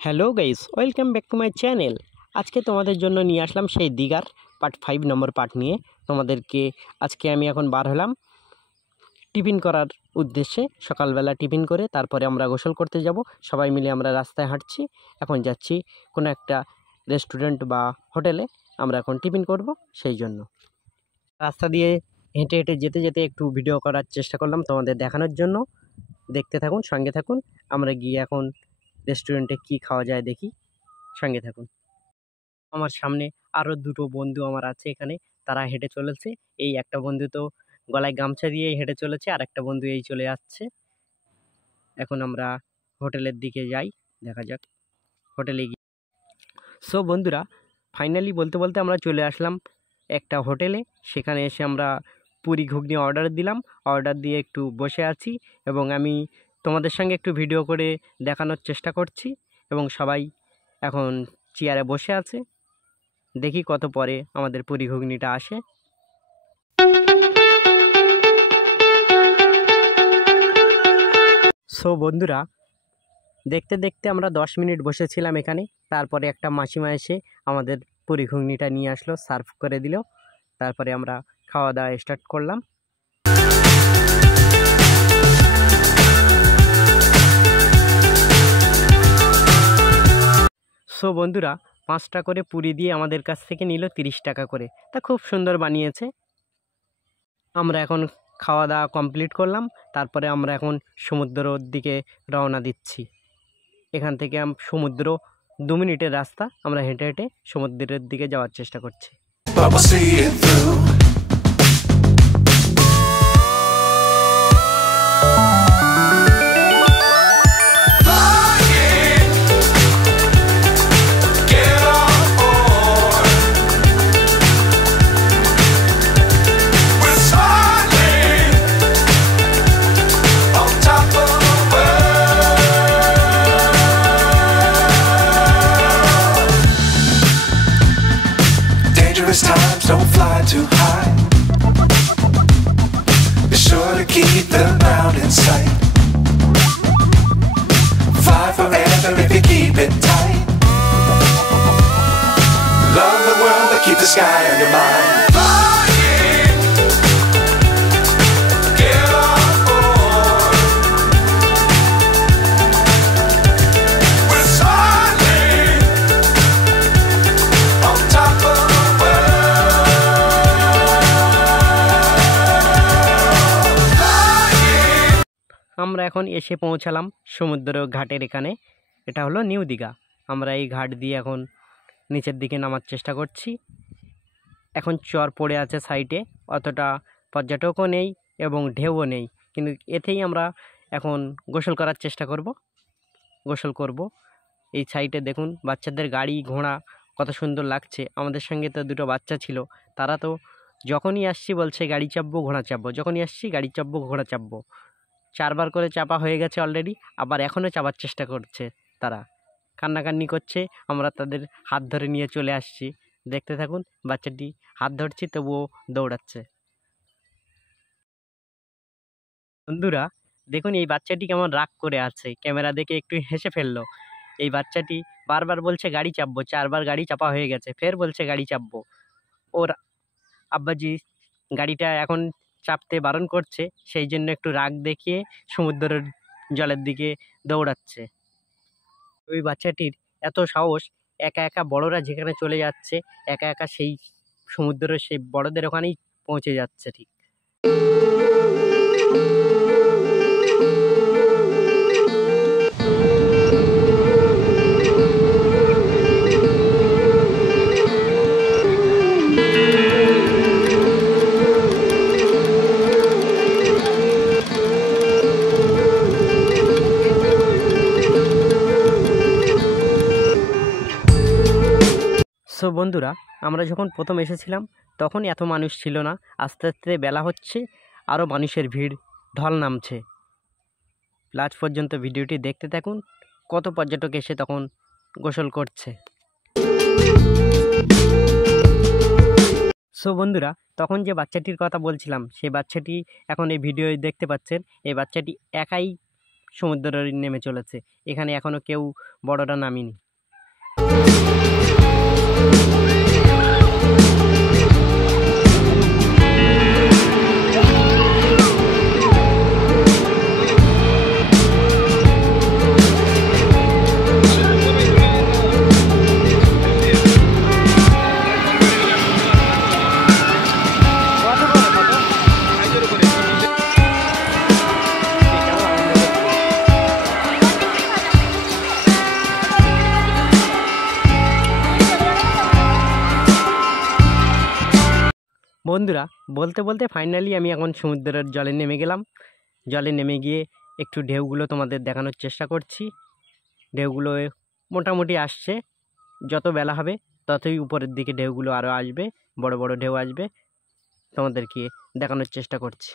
Hello guys, welcome back to my channel. আজকে তোমাদের জন্য নিয়ে আসলাম সেই দীঘার পার্ট 5 নম্বর পার্ট নিয়ে। তোমাদেরকে আজকে আমি এখন বার হলাম টিফিন করার উদ্দেশ্যে। সকালবেলা টিফিন করে তারপরে আমরা গোসল করতে যাব। সবাই মিলে আমরা রাস্তায় হাঁটছি। এখন যাচ্ছি কোনো একটা রেস্টুরেন্ট বা হোটেলে, আমরা এখন টিফিন করব, সেই জন্য রাস্তা দিয়ে হেঁটে হেঁটে যেতে যেতে একটু ভিডিও করার চেষ্টা করলাম তোমাদের দেখানোর জন্য। দেখতে থাকুন, সঙ্গে থাকুন। আমরা গিয়ে এখন রেস্টুরেন্টে কি খাওয়া যায় দেখি, সঙ্গে থাকুন। আমার সামনে আরও দুটো বন্ধু আমার আছে এখানে, তারা হেঁটে চলেছে। এই একটা বন্ধু তো গলায় গামছা দিয়ে হেঁটে চলেছে, আর একটা বন্ধু এই চলে যাচ্ছে। এখন আমরা হোটেলের দিকে যাই, দেখা যাক হোটেলে গিয়ে। সো বন্ধুরা, ফাইনালি বলতে বলতে আমরা চলে আসলাম একটা হোটেলে। সেখানে এসে আমরা পুরি ঘুগনি অর্ডার দিলাম। অর্ডার দিয়ে একটু বসে আছি এবং আমি তোমাদের সঙ্গে একটু ভিডিও করে দেখানোর চেষ্টা করছি। এবং সবাই এখন চেয়ারে বসে আছে। দেখি কত পরে আমাদের পুরি ঘুগনিটা আসে। সো বন্ধুরা, দেখতে দেখতে আমরা 10 মিনিট বসেছিলাম এখানে। তারপরে একটা মাসিমা এসে আমাদের পুরি ঘুগনিটা নিয়ে আসলো, সার্ভ করে দিল। তারপরে আমরা খাওয়া দাওয়া স্টার্ট করলাম। সো বন্ধুরা, 5টা করে পুরি দিয়ে আমাদের কাছ থেকে নিল 30 টাকা করে। তা খুব সুন্দর বানিয়েছে। আমরা এখন খাওয়া দাওয়া কমপ্লিট করলাম। তারপরে আমরা এখন সমুদ্রের দিকে রওনা দিচ্ছি। এখান থেকে সমুদ্র 2 মিনিটের রাস্তা। আমরা হেঁটে হেঁটে সমুদ্রের দিকে যাওয়ার চেষ্টা করছি। Times don't fly too high. Be sure to keep the ground in sight. Fly forever if you keep it tight. Love the world but keep the sky on your mind. আমরা এখন এসে পৌঁছালাম সমুদ্র ঘাটের এখানে। এটা হলো নিউ দীঘা। আমরা এই ঘাট দিয়ে এখন নিচের দিকে নামার চেষ্টা করছি। এখন চর পড়ে আছে সাইডে, অতটা পর্যটকও নেই এবং ঢেউও নেই, কিন্তু এতেই আমরা এখন গোসল করার চেষ্টা গোসল করব। এই সাইডে দেখুন বাচ্চাদের গাড়ি ঘোড়া কত সুন্দর লাগছে। আমাদের সঙ্গে তো দুটো বাচ্চা ছিল, তারা তো যখনই আসছি বলছে গাড়ি চাপবো ঘোড়া চাপবো, যখনই আসছি গাড়ি চাপবো ঘোড়া চাপবো। 4 বার করে চাপা হয়ে গেছে অলরেডি, আবার এখনও চাপার চেষ্টা করছে। তারা কান্নাকান্নি করছে, আমরা তাদের হাত ধরে নিয়ে চলে আসছি। দেখতে থাকুন, বাচ্চাটি হাত ধরছি তবুও দৌড়াচ্ছে। বন্ধুরা দেখুন, এই বাচ্চাটি কেমন রাগ করে আছে, ক্যামেরা দেখে একটু হেসে ফেললো। এই বাচ্চাটি বারবার বলছে গাড়ি চাপবো, 4 বার গাড়ি চাপা হয়ে গেছে, ফের বলছে গাড়ি চাপবো। ওর আব্বাজি গাড়িটা এখন চাপতে বারণ করছে, সেই জন্য একটু রাগ দেখিয়ে সমুদ্রের জলের দিকে দৌড়াচ্ছে। ওই বাচ্চাটির এত সাহস, একা একা বড়রা যেখানে চলে যাচ্ছে একা একা সেই সমুদ্রের সেই বড়দের ওখানেই পৌঁছে যাচ্ছে ঠিক। সো বন্ধুরা, আমরা যখন প্রথম এসেছিলাম তখন এত মানুষ ছিল না। আস্তে আস্তে বেলা হচ্ছে, আরও মানুষের ভিড় ঢল নামছে। লাস্ট পর্যন্ত ভিডিওটি দেখতে থাকুন, কত পর্যটক এসে তখন গোসল করছে। সো বন্ধুরা, তখন যে বাচ্চাটির কথা বলছিলাম, সেই বাচ্চাটি এখন এই ভিডিও দেখতে পাচ্ছেন। এই বাচ্চাটি একাই সমুদ্রে নেমে চলেছে। এখানে এখনও কেউ বড়রা নামেনি। বন্ধুরা, বলতে বলতে ফাইনালি আমি এখন সমুদ্রের জলে নেমে গেলাম। জলে নেমে গিয়ে একটু ঢেউগুলো তোমাদের দেখানোর চেষ্টা করছি। ঢেউগুলো মোটামুটি আসছে, যত বেলা হবে ততই উপরের দিকে ঢেউগুলো আরও আসবে, বড় বড় ঢেউ আসবে। তোমাদেরকে দেখানোর চেষ্টা করছি।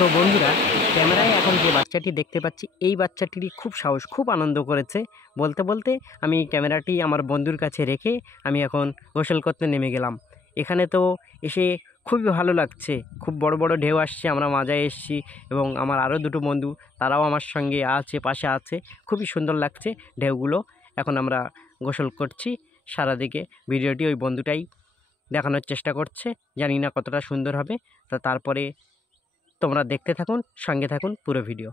সো বন্ধুরা, ক্যামেরায় এখন যে বাচ্চাটি দেখতে পাচ্ছি, এই বাচ্চাটির খুব সাহস, খুব আনন্দ করেছে। বলতে বলতে আমি ক্যামেরাটি আমার বন্ধুর কাছে রেখে আমি এখন গোসল করতে নেমে গেলাম। এখানে তো এসে খুবই ভালো লাগছে, খুব বড় বড় ঢেউ আসছে, আমরা মাজায় এসেছি এবং আমার আরও দুটো বন্ধু তারাও আমার সঙ্গে আছে, পাশে আছে। খুবই সুন্দর লাগছে ঢেউগুলো। এখন আমরা গোসল করছি সারাদিকে। ভিডিওটি ওই বন্ধুটাই দেখানোর চেষ্টা করছে, জানি না কতটা সুন্দর হবে। তারপরে তোমরা দেখতে থাকুন, সঙ্গে থাকুন পুরো ভিডিও।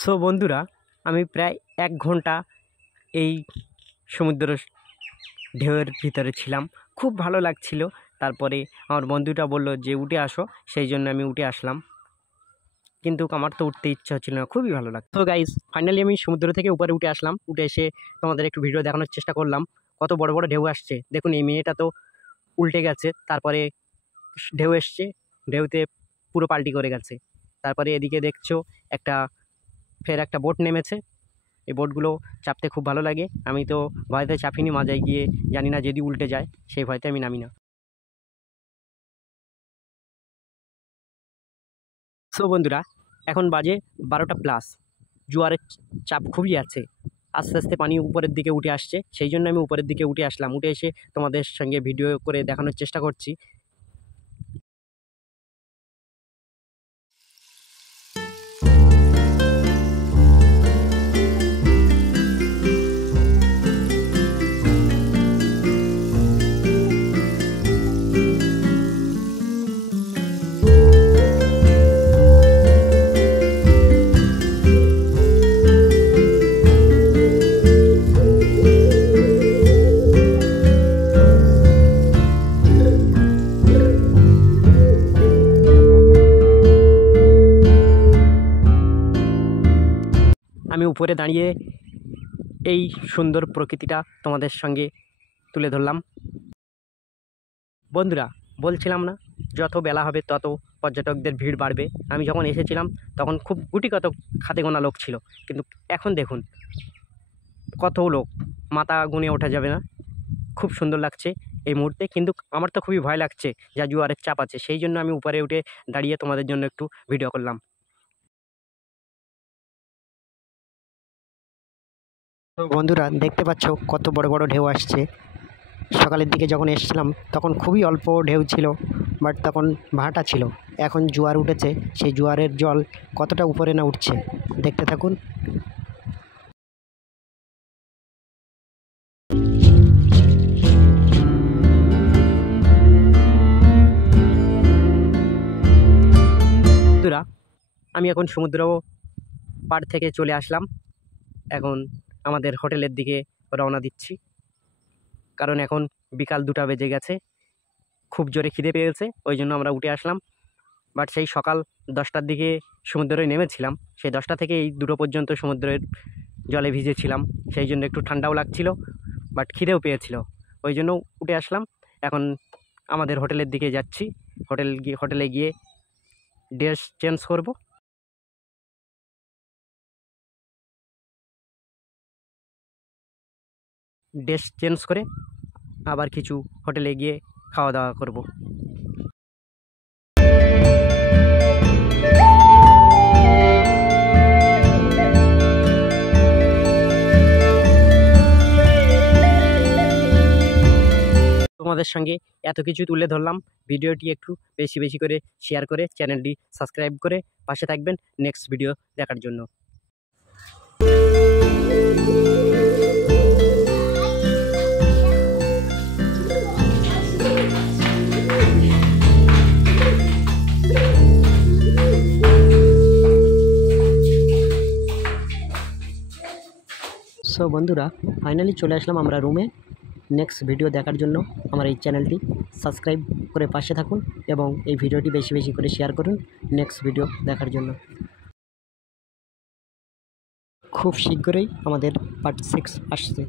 সো বন্ধুরা, আমি প্রায় 1 ঘন্টা এই সমুদ্র ঢেউয়ের ভিতরে ছিলাম, খুব ভালো লাগছিল। তারপরে আমার বন্ধুটা বলল যে উঠে আসো, সেই জন্য আমি উঠে আসলাম, কিন্তু আমার তো উঠতে ইচ্ছা হচ্ছিল না, খুবই ভালো লাগতো। তো গাইস, ফাইনালি আমি সমুদ্র থেকে উপরে উঠে আসলাম। উঠে এসে তোমাদের একটু ভিডিও দেখানোর চেষ্টা করলাম। কত বড় বড় ঢেউ আসছে দেখুন। এই মেয়েটা তো উল্টে গেছে, তারপরে ঢেউ এসছে, ঢেউতে পুরো পাল্টি করে গেছে। তারপরে এদিকে দেখছো ফের একটা বোট নেমেছে। এই বোটগুলো চাপতে খুব ভালো লাগে। আমি তো ভয়তে চাপিনি, মাঝায় গিয়ে জানি না যদি উল্টে যায়, সেই ভয়তে আমি নামি না। সো বন্ধুরা, এখন বাজে 12টা প্লাস। জোয়ারের চাপ খুবই আছে, আস্তে আস্তে পানি উপরের দিকে উঠে আসছে, সেই জন্য আমি উপরের দিকে উঠে আসলাম। উঠে এসে তোমাদের সঙ্গে ভিডিও করে দেখানোর চেষ্টা করছি। আমি উপরে দাঁড়িয়ে এই সুন্দর প্রকৃতিটা তোমাদের সঙ্গে তুলে ধরলাম। বন্ধুরা, বলছিলাম না যত বেলা হবে তত পর্যটকদের ভিড় বাড়বে। আমি যখন এসেছিলাম তখন খুব গুটি কত হাতে গোনা লোক ছিল, কিন্তু এখন দেখুন কত লোক, মাথা গুনে ওঠা যাবে না। খুব সুন্দর লাগছে এই মুহূর্তে, কিন্তু আমার তো খুবই ভয় লাগছে, যা জোয়ারের চাপ আছে। সেই জন্য আমি উপরে উঠে দাঁড়িয়ে তোমাদের জন্য একটু ভিডিও করলাম। তো বন্ধুরা, দেখতে পাচ্ছ কত বড় বড় ঢেউ আসছে। সকালের দিকে যখন এসেছিলাম তখন খুবই অল্প ঢেউ ছিল, বাট তখন ভাটা ছিল। এখন জোয়ার উঠেছে, সেই জোয়ারের জল কতটা উপরে না উঠছে দেখতে থাকুন। বন্ধুরা, আমি এখন সমুদ্র পাড় থেকে চলে আসলাম। এখন আমাদের হোটেলের দিকে রওনা দিচ্ছি, কারণ এখন বিকাল 2টা বেজে গেছে। খুব জোরে খিদে পেয়েছে, ওই জন্য আমরা উঠে আসলাম। বাট সেই সকাল 10টার দিকে সমুদ্রে নেমেছিলাম, সেই 10টা থেকে এই 2টো পর্যন্ত সমুদ্রের জলে ভিজেছিলাম, সেই জন্য একটু ঠান্ডাও লাগছিল, বাট খিদেও পেয়েছিল, ওই জন্য উঠে আসলাম। এখন আমাদের হোটেলের দিকে যাচ্ছি। হোটেলে গিয়ে ড্রেস চেঞ্জ করব। ড্রেস চেঞ্জ করে আবার কিছু হোটেলে গিয়ে খাওয়া দাওয়া করব। তোমাদের সঙ্গে এত কিছু তুলে ধরলাম। ভিডিওটি একটু বেশি বেশি করে শেয়ার করে চ্যানেলটি সাবস্ক্রাইব করে পাশে থাকবেন নেক্সট ভিডিও দেখার জন্য। সো বন্ধুরা, ফাইনালি চলে আসলাম আমরা রুমে। নেক্সট ভিডিও দেখার জন্য আমার এই চ্যানেলটি সাবস্ক্রাইব করে পাশে থাকুন এবং এই ভিডিওটি বেশি বেশি করে শেয়ার করুন নেক্সট ভিডিও দেখার জন্য। খুব শীঘ্রই আমাদের পার্ট 6 আসছে।